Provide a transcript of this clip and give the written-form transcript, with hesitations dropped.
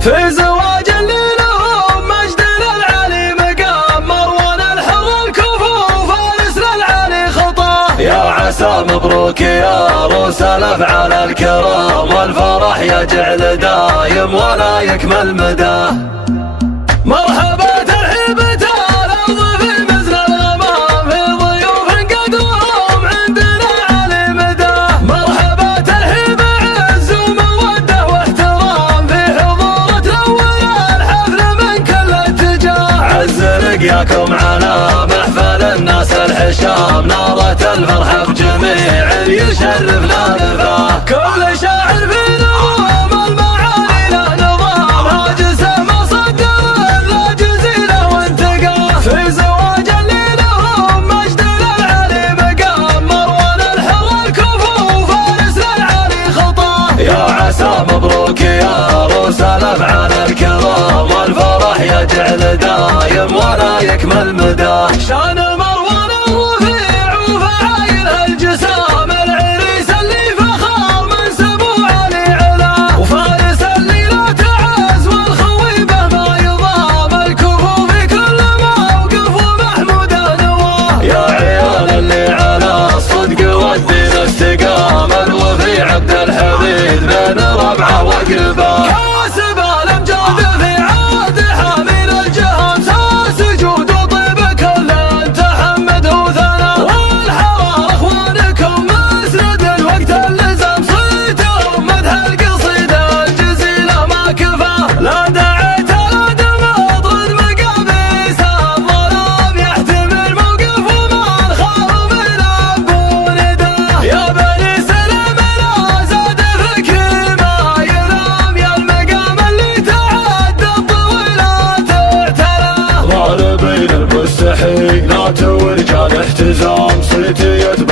في زواج اللي لهم مجد للعلي مقام، مروان الحر الكفو فارس للعلي خطاه. يا عسى مبروك يا عروس الافعال الكرام، والفرح يجعل دايم ولا يكمل مداه. مرحبا ترحيبة الأرض في مزن الغمام، في ضيوف قدرهم عندنا علي مداه. مرحبا ترحيب عز ومودة واحترام، في حضور تنور الحفل من كل اتجاه. عز لقياكم على محفل الناس الحشام، نارة الفرحة بجميع يشرفنا نفاه. كل شاعر في نظام المعاني له نظام، هاجسه مصدر لا جزيله وانتقاه. في زواج اللي لهم مجد للعلي مقام، مروان الحر الكفو فارس للعلي خطاه. يا عسى مبروك يا عروس الافعال الكرام، والفرح يجعل دايم ولا يكمل مداه. شان مروان الرفيع وفعايله الجسام، العريس اللي فخر منسبه علي علاه. وفارس اللي لا تعز والخويبه ما يضام، الكفو في كل موقف ومحموده نواه. يا عيال اللي على الصدق والدين استقام، الوفي عبد الحميد بين ربعه وقلبه. كاسب الامجاد في عهد حامل الجهام، ساس جود وطيب كل تحمد وثنى. والحوار اخوانكم مسند الوقت اللزم، صيتهم مدح القصيده الجزيله ما كفاه. لا دعيت لا دمط ضد مقابيس الظلام، يحتمل موقف وما خاف من ابو نداه. يا بني سلم لا زاد فكري ما ينام، يا المقام اللي تعدى الطويلات اعتلاه. ظالبين المستحيل ورجال احتزام، صيتي يتبع